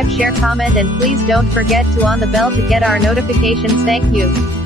subscribe, share, comment, and please don't forget to on the bell to get our notifications. Thank you.